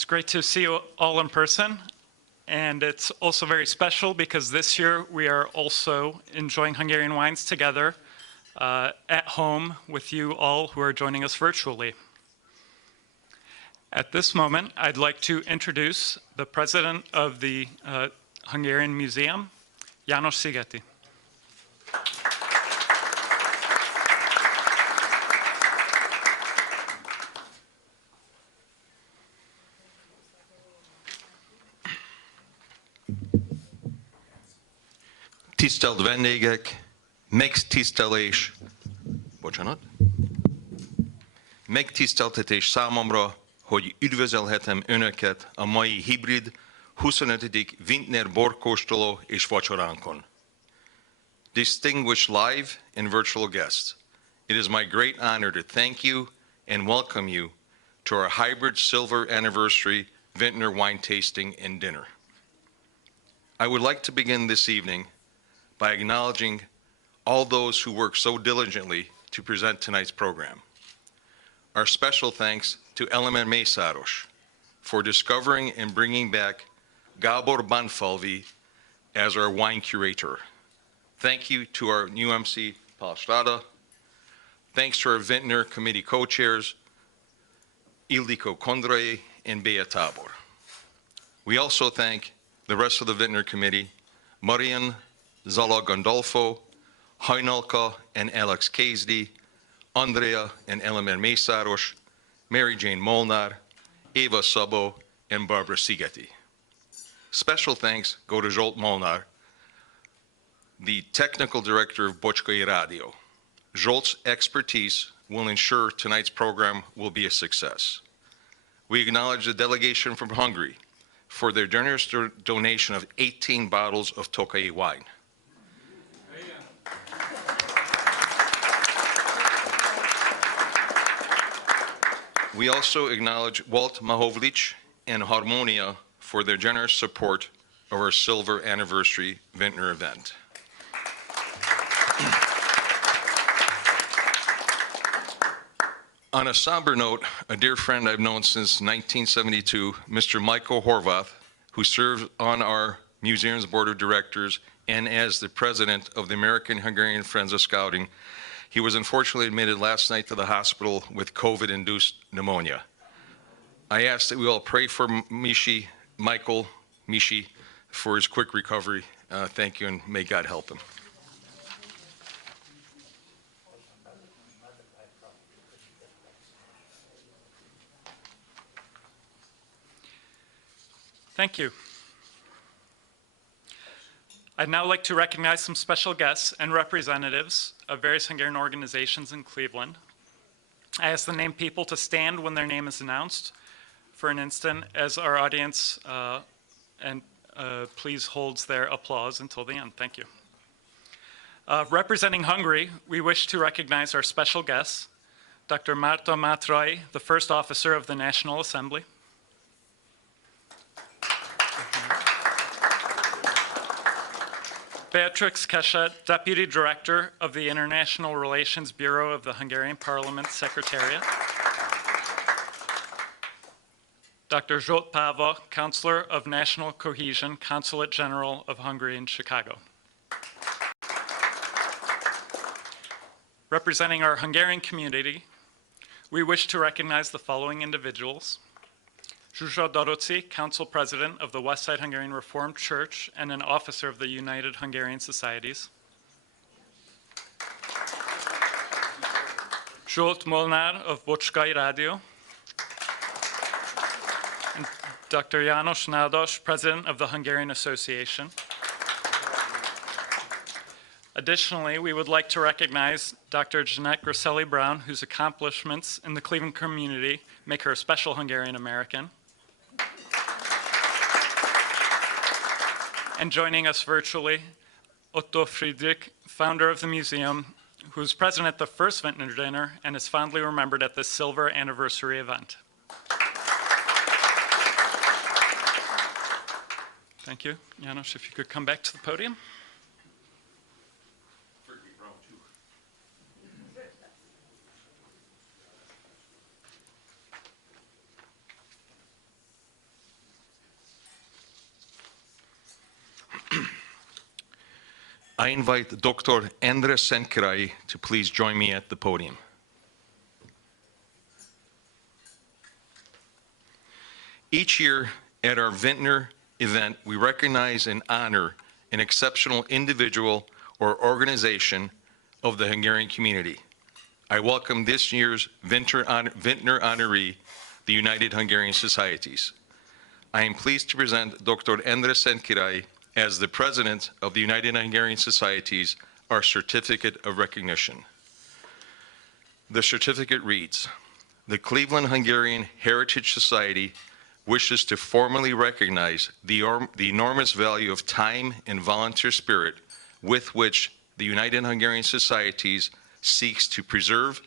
It's great to see you all in person, and it's also very special because this year we are also enjoying Hungarian wines together at home with you all who are joining us virtually. At this moment, I'd like to introduce the president of the Hungarian Museum, János Szigeti. Tisztelt vendégek, megtiszteltetés számomra, hogy üdvözölhetem Önöket a mai hibrid 25. Vintner borkóstoló és vacsoránkon. Distinguished live and virtual guests, it is my great honor to thank you and welcome you to our hybrid silver anniversary Vintner wine tasting and dinner. I would like to begin this evening by acknowledging all those who work so diligently to present tonight's program. Our special thanks to Elemen Mészáros for discovering and bringing back Gábor Bánfalvi as our wine curator. Thank you to our new MC, Paul Strada. Thanks to our Vintner committee co-chairs, Ildikó Kondrai and Bea Tabor. We also thank the rest of the Vintner committee, Marian, Zala Gandolfo, Hajnalka and Alex Késdi, Andrea and Elemen Mészáros, Mary Jane Molnár, Eva Szabó, and Barbara Szigeti. Special thanks go to Zsolt Molnár, the technical director of Bocskai Rádió. Zsolt's expertise will ensure tonight's program will be a success. We acknowledge the delegation from Hungary for their generous donation of 18 bottles of Tokai wine. We also acknowledge Walt Mahovlich and Harmonia for their generous support of our Silver Anniversary Vintner event. On a somber note, a dear friend I've known since 1972, Mr. Michael Horvath, who serves on our museum's board of directors and as the president of the American Hungarian Friends of Scouting, he was unfortunately admitted last night to the hospital with COVID-induced pneumonia. I ask that we all pray for Michael, for his quick recovery. Thank you, and may God help him. Thank you. I'd now like to recognize some special guests and representatives of various Hungarian organizations in Cleveland. I ask the named people to stand when their name is announced for an instant as our audience please holds their applause until the end. Thank you. Representing Hungary, we wish to recognize our special guests, Dr. Márta Mátrai, the first officer of the National Assembly, Beatrix Keset, Deputy Director of the International Relations Bureau of the Hungarian Parliament Secretariat, Dr. Zsolt Páva, Counselor of National Cohesion, Consulate General of Hungary in Chicago. Representing our Hungarian community, we wish to recognize the following individuals: Zsuzsa Daroci, Council President of the Westside Hungarian Reformed Church and an officer of the United Hungarian Societies. Zsolt Molnár of Bocskai Rádió. And Dr. János Nádas, President of the Hungarian Association. Additionally, we would like to recognize Dr. Jeanette Grasselli-Brown, whose accomplishments in the Cleveland community make her a special Hungarian American. And joining us virtually, Otto Friedrich, founder of the museum, who was present at the first Vintner dinner and is fondly remembered at this Silver Anniversary event. Thank you. János, if you could come back to the podium. I invite Dr. Endre Szentkirály to please join me at the podium. Each year at our Vintner event, we recognize and honor an exceptional individual or organization of the Hungarian community. I welcome this year's Vintner honoree, the United Hungarian Societies. I am pleased to present Dr. Endre Szentkirály as the President of the United Hungarian Societies, our certificate of recognition. The certificate reads, "The Cleveland Hungarian Heritage Society wishes to formally recognize the enormous value of time and volunteer spirit with which the United Hungarian Societies seeks to preserve,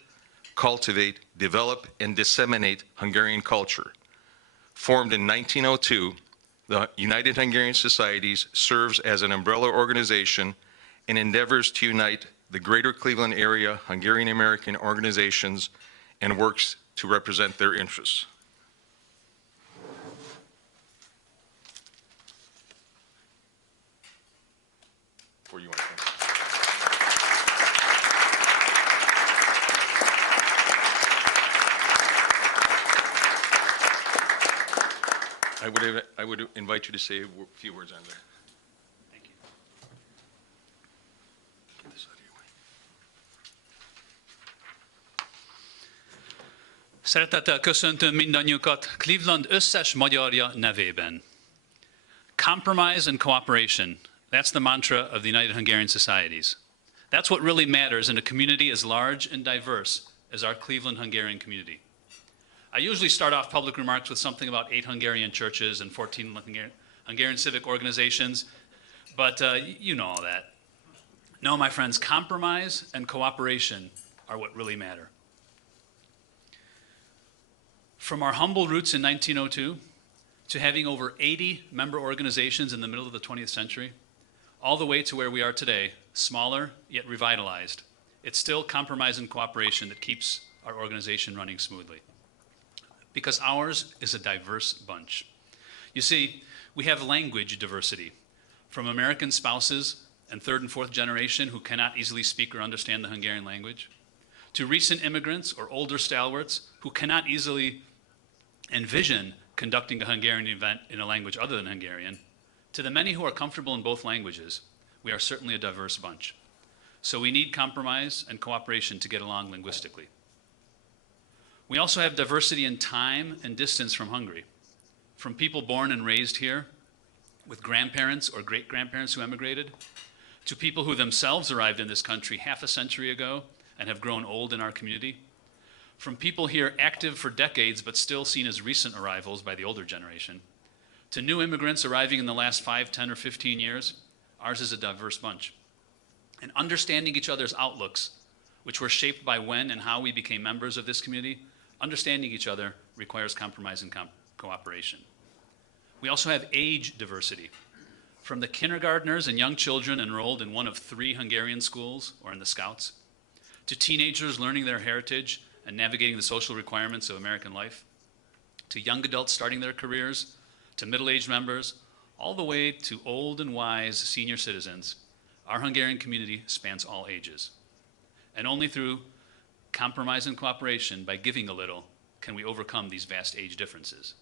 cultivate, develop, and disseminate Hungarian culture. Formed in 1902, the United Hungarian Societies serves as an umbrella organization and endeavors to unite the greater Cleveland area Hungarian American organizations and works to represent their interests." Before you want to come. I would invite you to say a few words on there. Thank you. Get this out of your way. Szeretettel köszöntöm mindannyiukat Cleveland összes magyarja nevében. Compromise and cooperation. That's the mantra of the United Hungarian Societies. That's what really matters in a community as large and diverse as our Cleveland Hungarian community. I usually start off public remarks with something about 8 Hungarian churches and 14 Hungarian civic organizations, but you know all that. No, my friends, compromise and cooperation are what really matter. From our humble roots in 1902 to having over 80 member organizations in the middle of the 20th century, all the way to where we are today, smaller yet revitalized, it's still compromise and cooperation that keeps our organization running smoothly. Because ours is a diverse bunch. You see, we have language diversity, from American spouses and 3rd and 4th generation who cannot easily speak or understand the Hungarian language, to recent immigrants or older stalwarts who cannot easily envision conducting a Hungarian event in a language other than Hungarian, to the many who are comfortable in both languages. We are certainly a diverse bunch. So we need compromise and cooperation to get along linguistically. We also have diversity in time and distance from Hungary, from people born and raised here, with grandparents or great-grandparents who emigrated, to people who themselves arrived in this country half a century ago and have grown old in our community, from people here active for decades but still seen as recent arrivals by the older generation, to new immigrants arriving in the last 5, 10, or 15 years. Ours is a diverse bunch. And understanding each other's outlooks, which were shaped by when and how we became members of this community, understanding each other requires compromise and cooperation. We also have age diversity. From the kindergartners and young children enrolled in one of 3 Hungarian schools or in the Scouts, to teenagers learning their heritage and navigating the social requirements of American life, to young adults starting their careers, to middle-aged members, all the way to old and wise senior citizens, our Hungarian community spans all ages. And only through compromise and cooperation, by giving a little, can we overcome these vast age differences.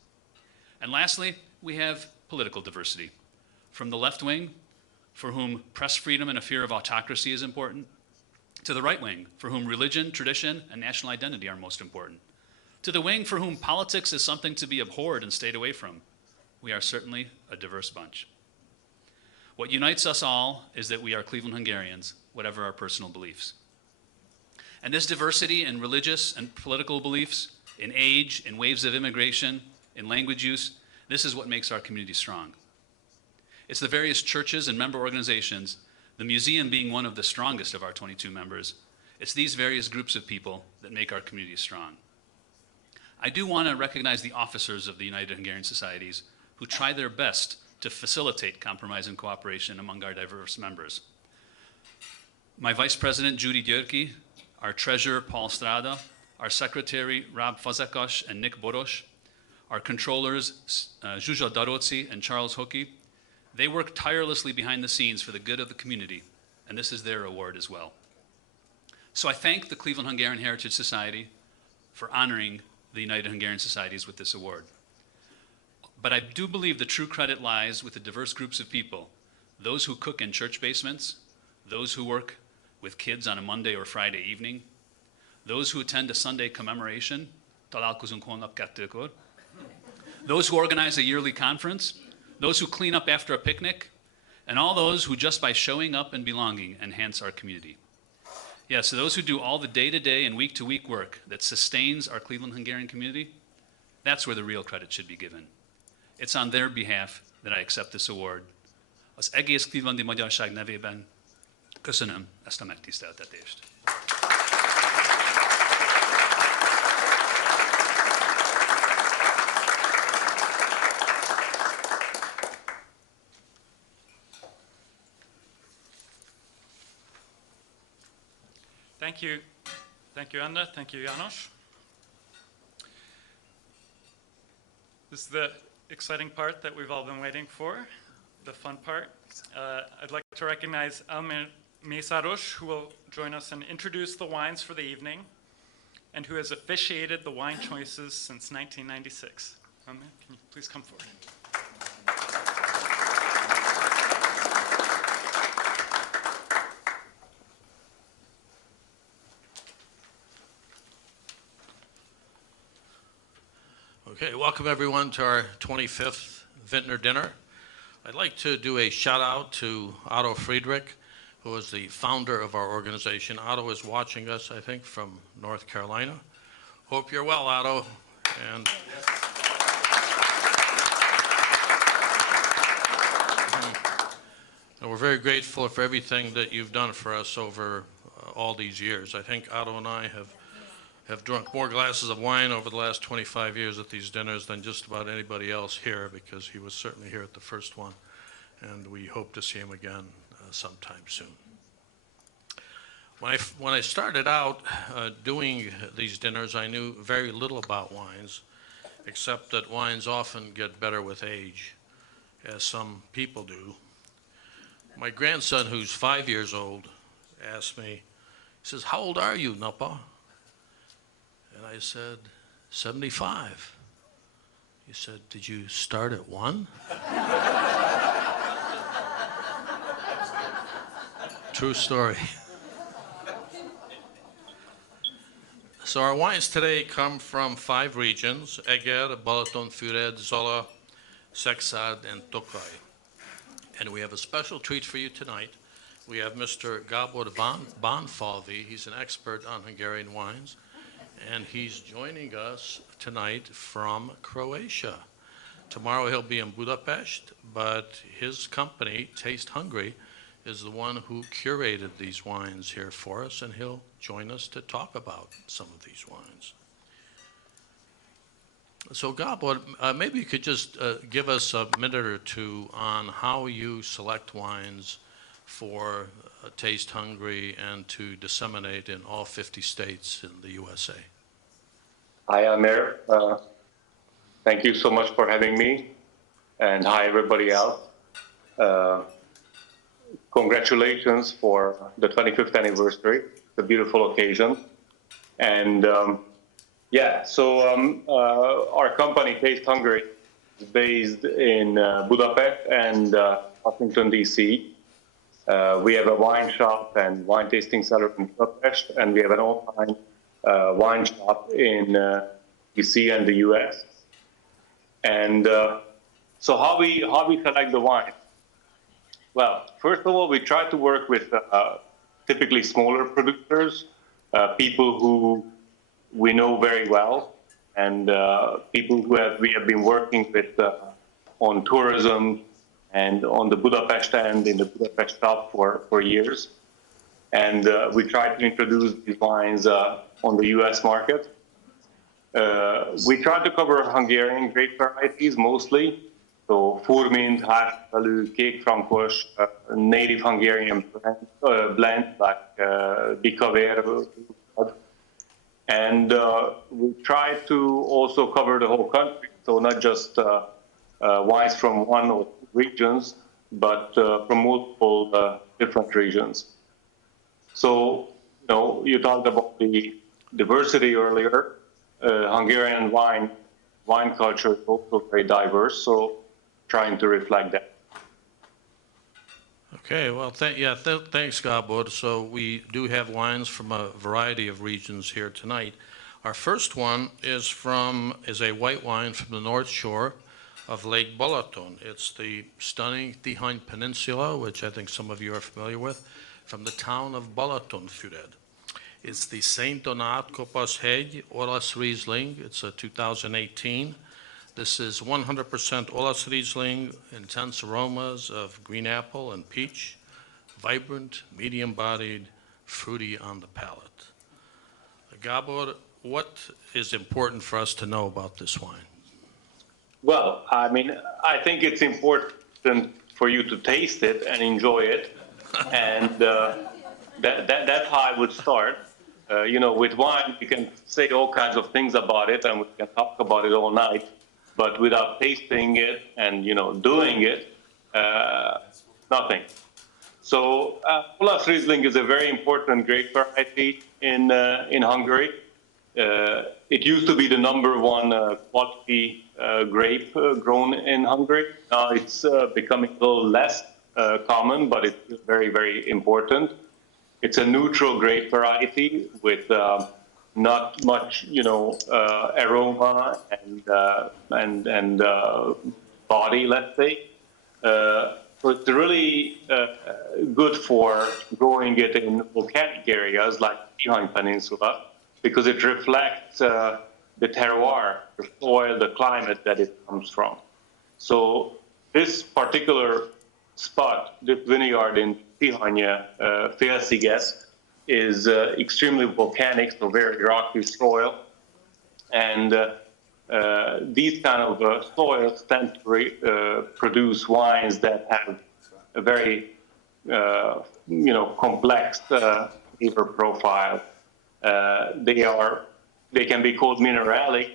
And lastly, we have political diversity. From the left wing, for whom press freedom and a fear of autocracy is important, to the right wing, for whom religion, tradition, and national identity are most important, to the wing for whom politics is something to be abhorred and stayed away from. We are certainly a diverse bunch. What unites us all is that we are Cleveland Hungarians, whatever our personal beliefs. And this diversity in religious and political beliefs, in age, in waves of immigration, in language use, this is what makes our community strong. It's the various churches and member organizations, the museum being one of the strongest of our 22 members. It's these various groups of people that make our community strong. I do want to recognize the officers of the United Hungarian Societies who try their best to facilitate compromise and cooperation among our diverse members. My Vice President, Judy Györky, our Treasurer, Paul Strada, our Secretary, Rob Fazekas and Nick Boros, our Controllers, Zsuzsa Daróci and Charles Hockey, they work tirelessly behind the scenes for the good of the community and this is their award as well. So I thank the Cleveland Hungarian Heritage Society for honoring the United Hungarian Societies with this award. But I do believe the true credit lies with the diverse groups of people, those who cook in church basements, those who work with kids on a Monday or Friday evening, those who attend a Sunday commemoration, találkozunk holnap 2-kor, those who organize a yearly conference, those who clean up after a picnic, and all those who just by showing up and belonging enhance our community. Yeah, so those who do all the day-to-day and week-to-week work that sustains our Cleveland Hungarian community, that's where the real credit should be given. It's on their behalf that I accept this award. Az egész Clevelandi magyarság nevében köszönöm ezt a megtiszteltetést. Thank you. Thank you, Anna. Thank you, János. This is the exciting part that we've all been waiting for, the fun part. I'd like to recognize Elmer Mészáros, who will join us and introduce the wines for the evening, and who has officiated the wine choices since 1996. Elmer, can you please come forward? Okay, welcome everyone to our 25th Vintner dinner. I'd like to do a shout out to Otto Friedrich, who is the founder of our organization. Otto is watching us, I think, from North Carolina. Hope you're well, Otto. And we're very grateful for everything that you've done for us over all these years. I think Otto and I have drunk more glasses of wine over the last 25 years at these dinners than just about anybody else here, because he was certainly here at the first one, and we hope to see him again sometime soon. When I started out doing these dinners, I knew very little about wines, except that wines often get better with age, as some people do. My grandson, who's 5 years old, asked me, he says, "How old are you, Napa?" And I said, 75. He said, "Did you start at 1?" True story. So our wines today come from 5 regions: Eger, Balatonfüred, Zola, Szekszárd, and Tokaj. And we have a special treat for you tonight. We have Mr. Gábor Bánfalvi. He's an expert on Hungarian wines, and he's joining us tonight from Croatia. Tomorrow he'll be in Budapest, but his company, Taste Hungary, is the one who curated these wines here for us, and he'll join us to talk about some of these wines. So Gábor, maybe you could just give us a minute or two on how you select wines for Taste Hungary and to disseminate in all 50 states in the USA. Hi, Amir. Thank you so much for having me, and hi everybody else. Congratulations for the 25th anniversary. It's a beautiful occasion. And our company, Taste Hungary, is based in Budapest and Washington, D.C. We have a wine shop and wine tasting cellar in Budapest, and we have an online wine shop in D.C. and the U.S. And so how we select the wine? Well, first of all, we try to work with typically smaller producers, people who we know very well, and people who we have been working with on tourism and on the Budapest end in the Budapest shop for years. And we try to introduce these wines on the U.S. market. We try to cover Hungarian grape varieties mostly. So Furmint, Házfelű, Kékfrankos, native Hungarian blend like Bikavér. And we try to also cover the whole country, so not just wines from one or two regions, but from multiple different regions. So, you talked about the diversity earlier. Hungarian wine culture is also very diverse, so trying to reflect that. Okay, well, thanks, Gábor. So we do have wines from a variety of regions here tonight. Our first one is a white wine from the North Shore of Lake Balaton. It's the stunning Tihany Peninsula, which I think some of you are familiar with, from the town of Balatonfüred. It's the Saint Donat Kopaszhegy Olasz Riesling. It's a 2018. This is 100% Olasz Riesling, intense aromas of green apple and peach, vibrant, medium-bodied, fruity on the palate. Gábor, what is important for us to know about this wine? Well, I mean, I think it's important for you to taste it and enjoy it, and that's how I would start. With wine, we can say all kinds of things about it, and we can talk about it all night, but without tasting it and, doing it, nothing. So Olasz Riesling is a very important grape variety in Hungary. It used to be the #1 quality grape grown in Hungary. Now it's becoming a little less common, but it's very, very important. It's a neutral grape variety with not much, aroma and body, let's say. So it's really good for growing it in volcanic areas like the Tihany Peninsula, because it reflects the terroir, the soil, the climate that it comes from. So this particular spot, this vineyard in Tihany félsziget, is extremely volcanic, so very rocky soil. And these kind of soils tend to produce wines that have a very, complex flavor profile. They can be called mineralic,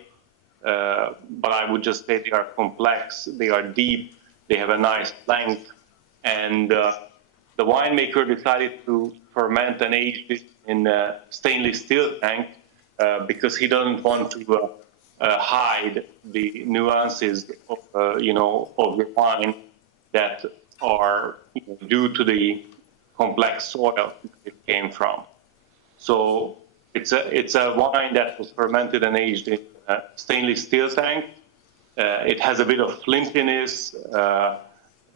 but I would just say they are complex, they are deep, they have a nice length, and the winemaker decided to ferment and age it in a stainless steel tank because he doesn't want to hide the nuances of, of the wine that are due to the complex soil it came from. So it's a wine that was fermented and aged in a stainless steel tank. It has a bit of flintiness.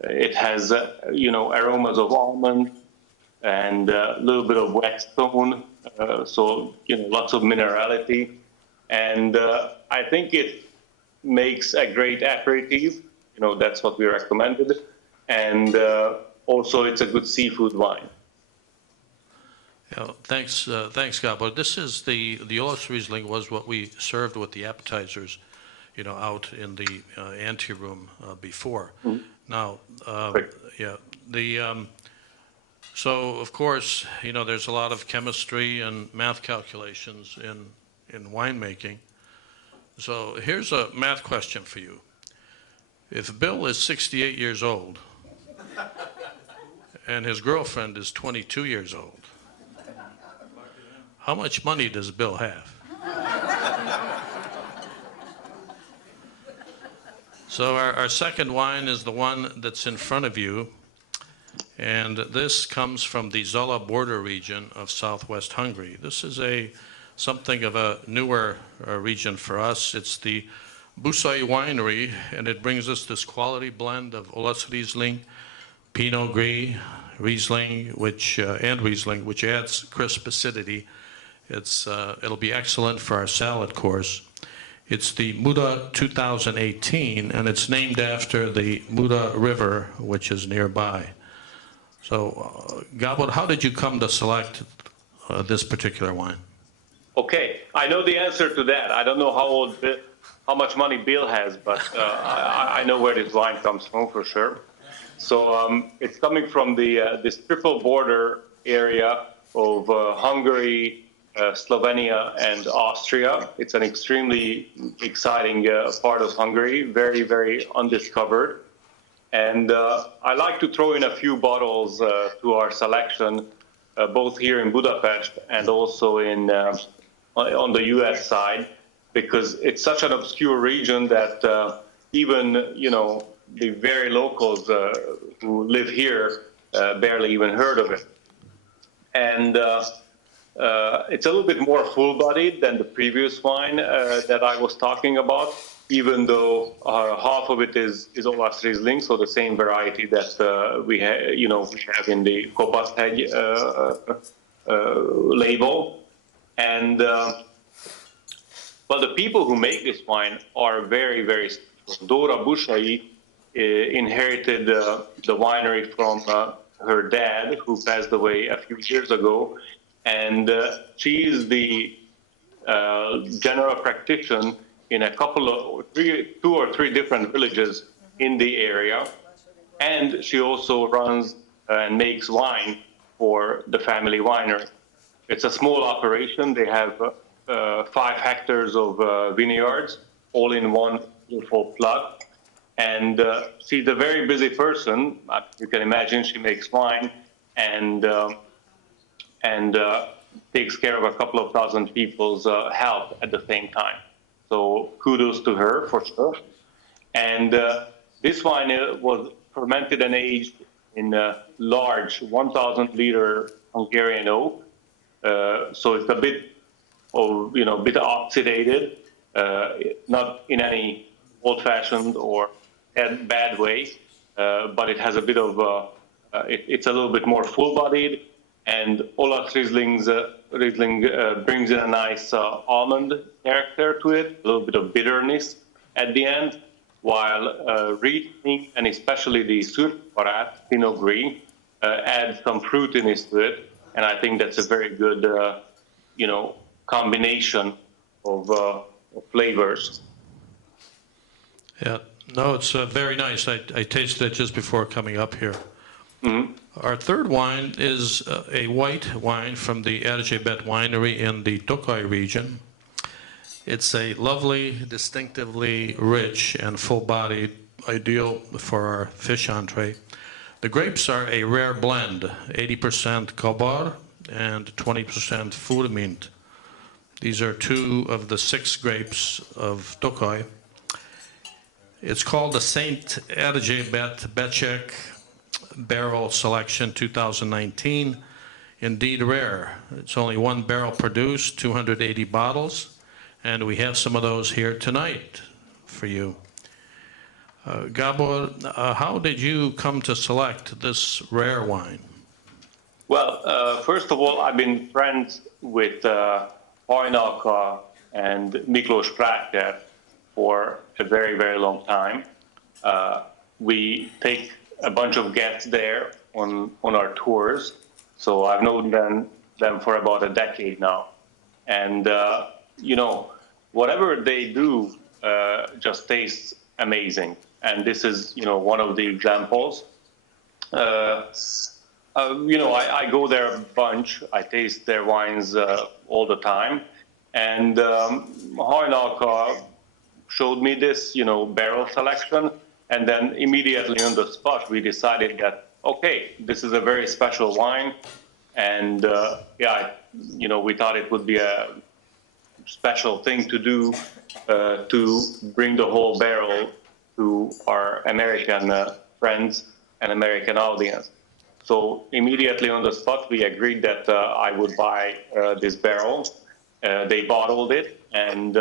It has, aromas of almond and a little bit of wet stone. So, lots of minerality. And I think it makes a great aperitif. That's what we recommended. And also it's a good seafood wine. Yeah, thanks, Gábor. This is the Olasz Riesling was what we served with the appetizers, out in the anteroom before. Mm-hmm. Now, so of course, there's a lot of chemistry and math calculations in winemaking. So here's a math question for you. If Bill is 68 years old and his girlfriend is 22 years old, how much money does Bill have? So our second wine is the one that's in front of you, and this comes from the Zala border region of southwest Hungary. This is something of a newer region for us. It's the Buszai Winery, and it brings us this quality blend of Olasz Riesling, Pinot Gris, Riesling, which adds crisp acidity. It'll be excellent for our salad course. It's the Muda 2018, and it's named after the Muda River, which is nearby. So, Gábor, how did you come to select this particular wine? Okay, I know the answer to that. I don't know how much money Bill has, but I know where this wine comes from for sure. So it's coming from this triple border area of Hungary, Slovenia and Austria. It's an extremely exciting part of Hungary, very, very undiscovered. And I like to throw in a few bottles to our selection both here in Budapest and also on the US side, because it's such an obscure region that even, the very locals who live here barely even heard of it. And it's a little bit more full-bodied than the previous wine that I was talking about, even though half of it is Olasz Riesling, so the same variety that we have in the Kopaszhegy label. And but the people who make this wine are very, very special. Dóra Bussai inherited the winery from her dad, who passed away a few years ago, and she is the general practitioner in a two or three different villages in the area, and she also runs and makes wine for the family winery. It's a small operation. They have 5 hectares of vineyards, all in one beautiful plot. And she's a very busy person. You can imagine she makes wine and takes care of a couple of thousand people's health at the same time. So kudos to her for sure. And this wine was fermented and aged in a large 1,000-liter Hungarian oak. So it's a bit oxidated, not in any old-fashioned or bad way, but it has a bit of, it's a little bit more full-bodied, and Olasz Riesling brings in a nice almond character to it, a little bit of bitterness at the end, while Riesling, and especially the Surparát Pinot Gris, adds some fruitiness to it, and I think that's a very good, combination of flavors. Yeah, no, it's very nice. I tasted it just before coming up here. Mm-hmm. Our third wine is a white wine from the Erzsébet winery in the Tokaj region. It's a lovely, distinctively rich and full-bodied, ideal for our fish entree. The grapes are a rare blend, 80% Gábor and 20% Furmint. These are 2 of the 6 grapes of Tokaj. It's called the St. Erzsébet Becsek Barrel Selection 2019. Indeed rare. It's only 1 barrel produced, 280 bottles, and we have some of those here tonight for you. Gábor, how did you come to select this rare wine? Well, first of all, I've been friends with Hajnalka and Miklós Práter for a very, very long time. We take a bunch of guests there on our tours, so I've known them for about a decade now. And, whatever they do just tastes amazing. And this is, one of the examples. I go there a bunch. I taste their wines all the time. And Hajnalka showed me this, barrel selection. And then immediately on the spot, we decided that, okay, this is a very special wine. And we thought it would be a special thing to do to bring the whole barrel to our American friends and American audience. So immediately on the spot, we agreed that I would buy this barrel. They bottled it, and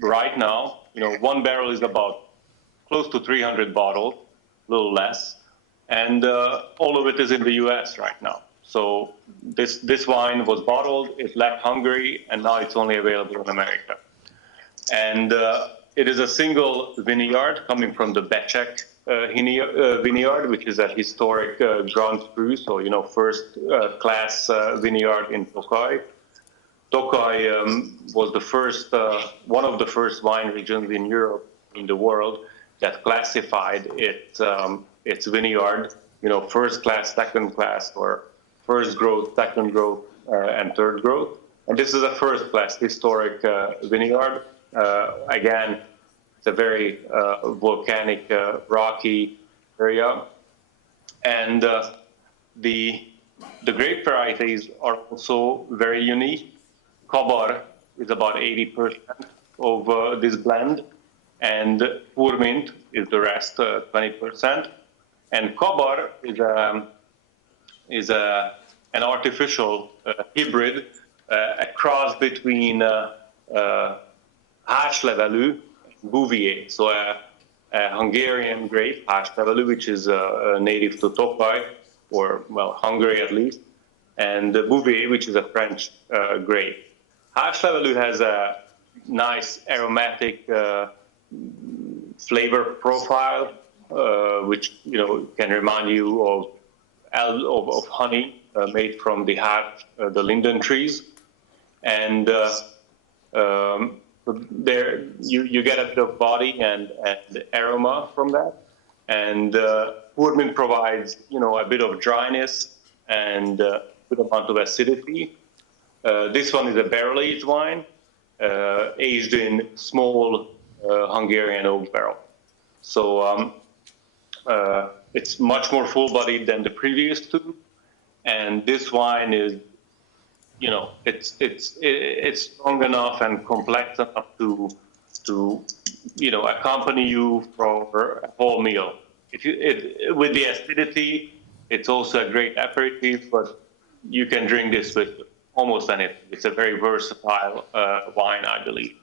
right now, 1 barrel is about close to 300 bottles, a little less, and all of it is in the US right now. So this wine was bottled, it left Hungary, and now it's only available in America. And it is a single vineyard coming from the Becsek vineyard, which is a historic Grand Cru, so first class vineyard in Tokaj. Tokaj was the first, one of the first wine regions in Europe, in the world, that classified its vineyard, first class, second class, or first growth, second growth, and third growth. And this is a first class historic vineyard. Again, it's a very volcanic, rocky area. And the The grape varieties are also very unique. Cabar is about 80% of this blend, and Furmint is the rest, 20%. And Cabar is an artificial hybrid, a cross between Háslevelű, Bouvier, so a Hungarian grape, Háslevelű, which is native to Tokaj, or, well, Hungary at least, and Bouvier, which is a French grape. Háslevelű has a nice aromatic flavor profile, which can remind you of honey made from the the linden trees, and there you get a bit of body and aroma from that, and Furmint provides a bit of dryness and a good amount of acidity. This one is a barrel-aged wine, aged in small Hungarian oak barrel. So it's much more full-bodied than the previous two, and this wine is, it's strong enough and complex enough to accompany you for a whole meal. With the acidity, it's also a great aperitif, but you can drink this with almost anything. It's a very versatile wine, I believe.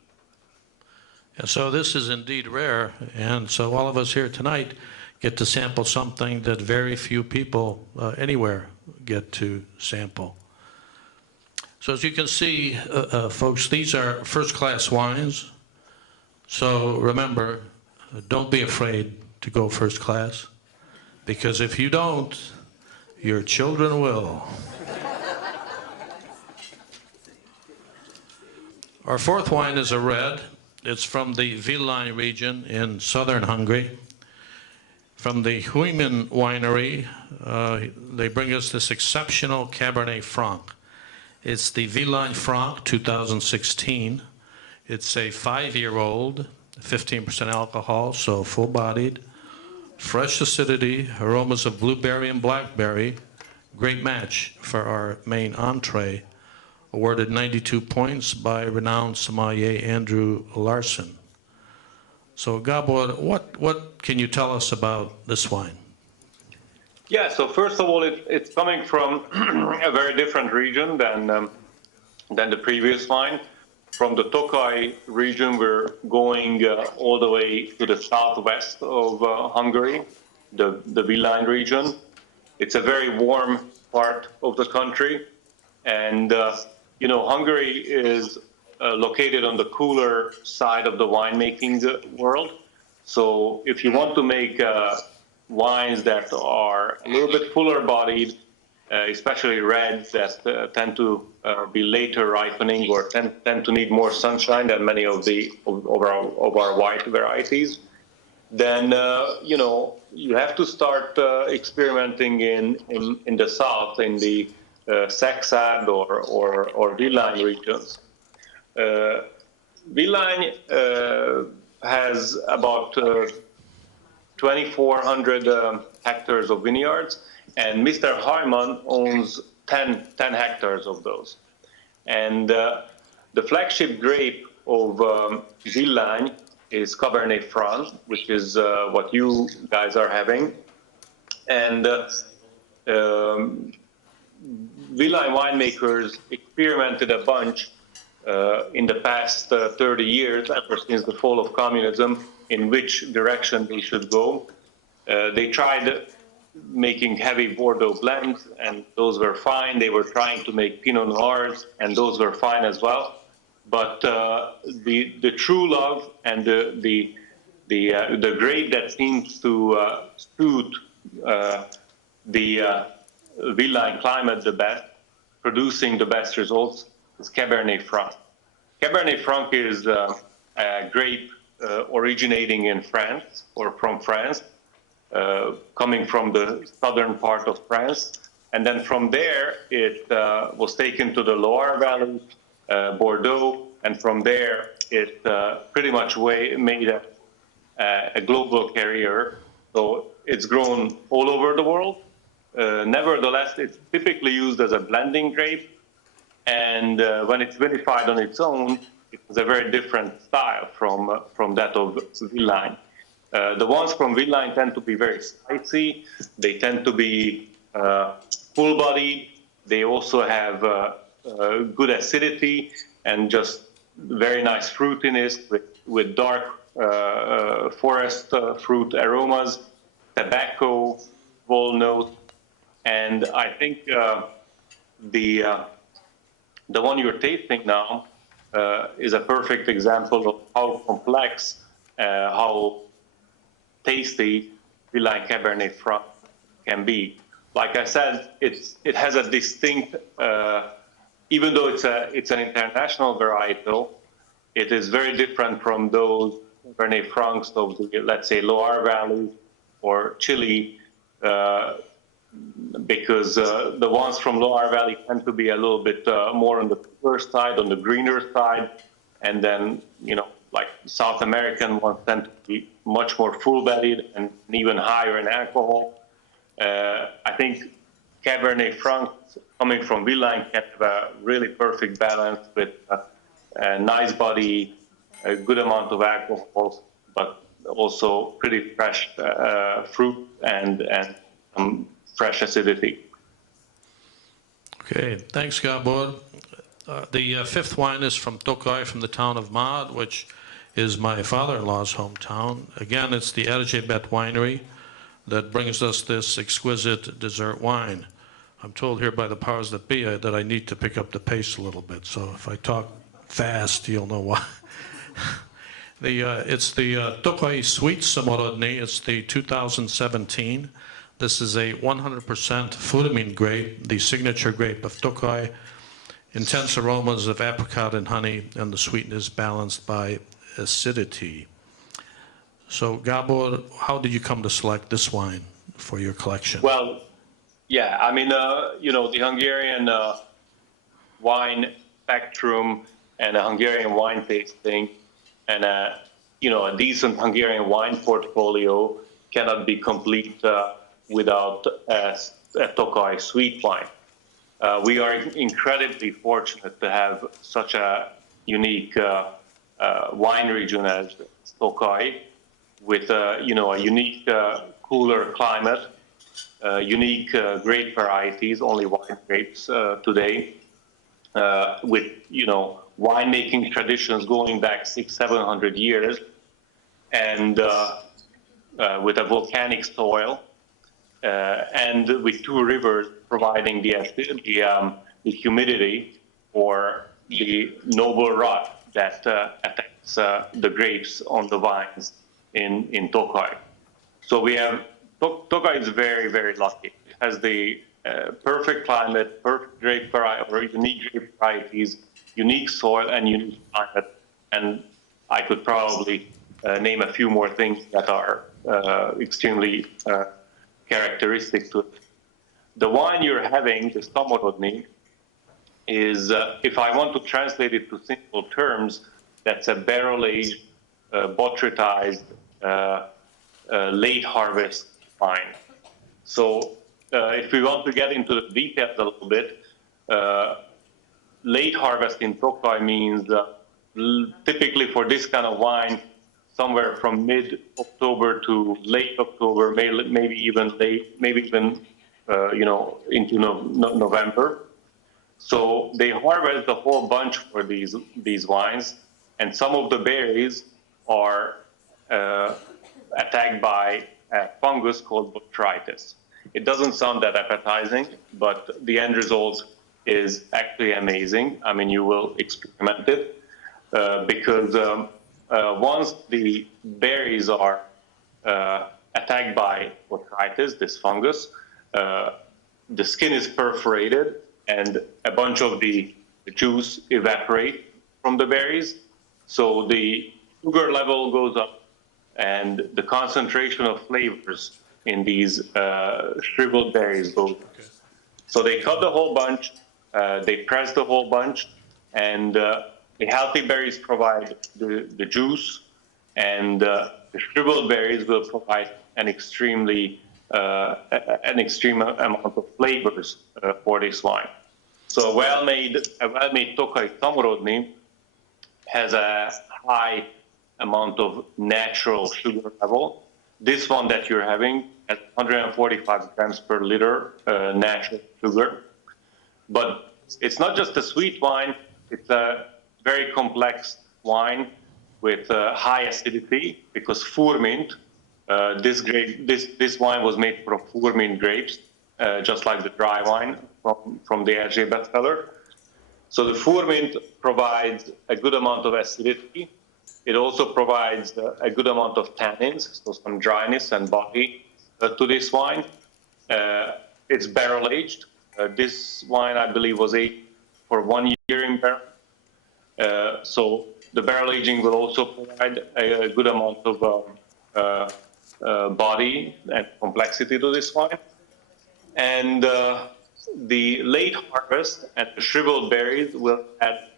And so this is indeed rare, and so all of us here tonight get to sample something that very few people anywhere get to sample. So as you can see, folks, these are first-class wines. So remember, don't be afraid to go first class, because if you don't, your children will. Our fourth wine is a red. It's from the Vintner region in southern Hungary. From the Huimin winery, they bring us this exceptional Cabernet Franc. It's the Vintner Franc 2016. It's a 5-year-old, 15% alcohol, so full-bodied, fresh acidity, aromas of blueberry and blackberry. Great match for our main entree. Awarded 92 points by renowned sommelier Andrew Larson. So Gábor, what can you tell us about this wine? Yeah, so first of all, it's coming from a very different region than the previous wine. From the Tokaj region, we're going all the way to the southwest of Hungary, the Vintner region. It's a very warm part of the country, and Hungary is located on the cooler side of the winemaking world. So if you want to make wines that are a little bit fuller bodied, especially reds that tend to be later ripening or tend to need more sunshine than many of our white varieties, then you have to start experimenting in the south, in the Szekszárd or Villany regions. Villany has about 2,400 hectares of vineyards, and Mr. Hyman owns 10 hectares of those. And the flagship grape of Villany is Cabernet Franc, which is what you guys are having. And Villany winemakers experimented a bunch in the past 30 years, ever since the fall of communism, in which direction they should go. They tried making heavy Bordeaux blends, and those were fine. They were trying to make Pinot Noirs, and those were fine as well. But the true love and the grape that seems to suit the Villany climate the best, producing the best results, is Cabernet Franc. Cabernet Franc is a grape originating in France, or from France, coming from the southern part of France. And then from there, it was taken to the Loire Valley, Bordeaux, and from there, it pretty much made a global career. So it's grown all over the world. nevertheless, it's typically used as a blending grape, and when it's vinified on its own, it's a very different style from that of Villane. The ones from Villane tend to be very spicy. They tend to be full-bodied. They also have good acidity and just very nice fruitiness with dark forest fruit aromas, tobacco, walnut, and I think the one you're tasting now is a perfect example of how complex, how tasty Villane Cabernet Franc can be. Like I said, it has a distinct, even though it's an international varietal, it is very different from those Cabernet Francs of the, let's say, Loire Valley or Chile, because the ones from Loire Valley tend to be a little bit more on the pure side, on the greener side, and then, you know, like South American ones tend to be much more full-bellied and even higher in alcohol. I think Cabernet Franc coming from Villane can have a really perfect balance with a nice body, a good amount of alcohol, but also pretty fresh fruit and some fresh acidity. Okay, thanks, Gábor. The fifth wine is from Tokaj, from the town of Mad, which is my father-in-law's hometown. Again, it's the Erzsébet winery that brings us this exquisite dessert wine. I'm told here by the powers that be that I need to pick up the pace a little bit, so if I talk fast, you'll know why. It's the Tokaj Sweet Samorodny. It's the 2017. This is a 100% Furmin grape, the signature grape of Tokaj. Intense aromas of apricot and honey, and the sweetness balanced by acidity. So, Gábor, how did you come to select this wine for your collection? Well, yeah, I mean, you know, the Hungarian wine spectrum and a Hungarian wine tasting and you know, a decent Hungarian wine portfolio cannot be complete without a Tokaj sweet wine. We are incredibly fortunate to have such a unique wine region as Tokaj, with you know, a unique cooler climate, unique grape varieties, only white grapes today, with, you know, winemaking traditions going back 600-700 years, and with a volcanic soil, and with two rivers providing the humidity for the noble rot that attacks the grapes on the vines in Tokaj. So we have, Tokaj is very, very lucky. It has the perfect climate, perfect grape variety, or unique grape varieties, unique soil and unique climate. And I could probably name a few more things that are extremely characteristic to it. The wine you're having, the Samorodny, is, if I want to translate it to simple terms, that's a barrel-aged, botrytized, late harvest wine. So if we want to get into the details a little bit, late harvest in Tokaj means typically for this kind of wine, somewhere from mid-October to late October, maybe even you know, into November. So they harvest a whole bunch for these wines, and some of the berries are attacked by a fungus called botrytis. It doesn't sound that appetizing, but the end result is actually amazing. I mean, you will experiment it because once the berries are attacked by botrytis, this fungus, the skin is perforated and a bunch of the juice evaporate from the berries. So the sugar level goes up and the concentration of flavors in these shriveled berries goes up. Okay. So they cut the whole bunch, they press the whole bunch, and the healthy berries provide the juice, and the shriveled berries will provide an extremely an extreme amount of flavors for this wine. So a well-made Tokai Szamorodni has a high amount of natural sugar level. This one that you're having has 145 grams per liter natural sugar. But it's not just a sweet wine, it's a very complex wine with high acidity because Furmint, this wine was made from Furmint grapes, just like the dry wine from the Erzsébet cellar. So the Furmint provides a good amount of acidity. It also provides a good amount of tannins, so some dryness and body to this wine. It's barrel aged. This wine, I believe, was aged for 1 year in barrel. So the barrel aging will also provide a good amount of body and complexity to this wine. And the late harvest and the shriveled berries will add,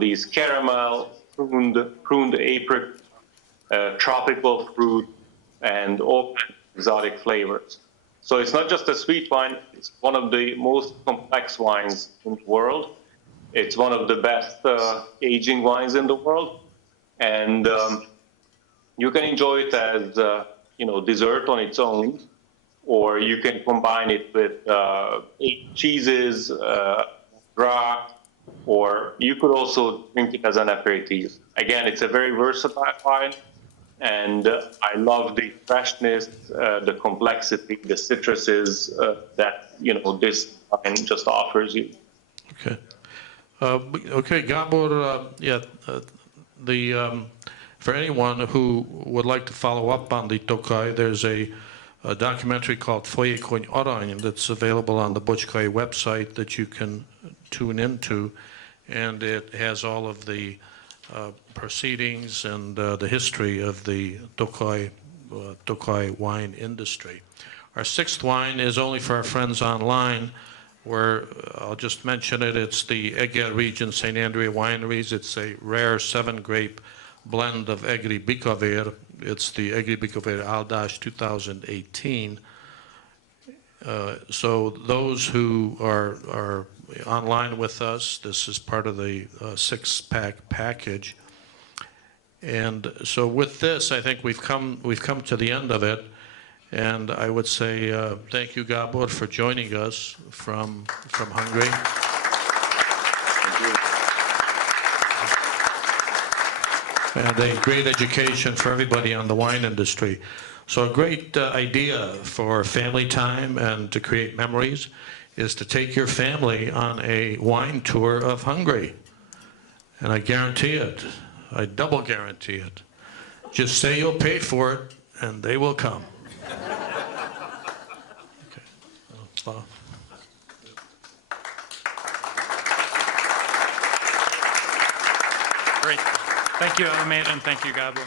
these caramel, pruned apricot, tropical fruit, and all kinds of exotic flavors. So it's not just a sweet wine, it's one of the most complex wines in the world. It's one of the best aging wines in the world. And you can enjoy it as, dessert on its own, or you can combine it with cheeses, gras, or you could also drink it as an aperitif. Again, it's a very versatile wine, and I love the freshness, the complexity, the citruses that this wine just offers you. Okay. Okay, Gábor, for anyone who would like to follow up on the Tokai, there's a documentary called Folyékony Arany that's available on the Bocskai website that you can tune into, and it has all of the proceedings and the history of the Tokai wine industry. Our sixth wine is only for our friends online, where I'll just mention it. It's the Eger region St. Andrea wineries. It's a rare 7-grape blend of Egri Bikavér. It's the Egri Bikavér Áldás 2018. So those who are online with us, this is part of the 6-pack package. And so with this, I think we've come to the end of it. And I would say thank you, Gábor, for joining us from Hungary. And a great education for everybody on the wine industry. So a great idea for family time and to create memories is to take your family on a wine tour of Hungary. And I guarantee it. I double guarantee it. Just say you'll pay for it, and they will come. Okay. Well. Great. Thank you, Ahmed, and thank you, Gábor.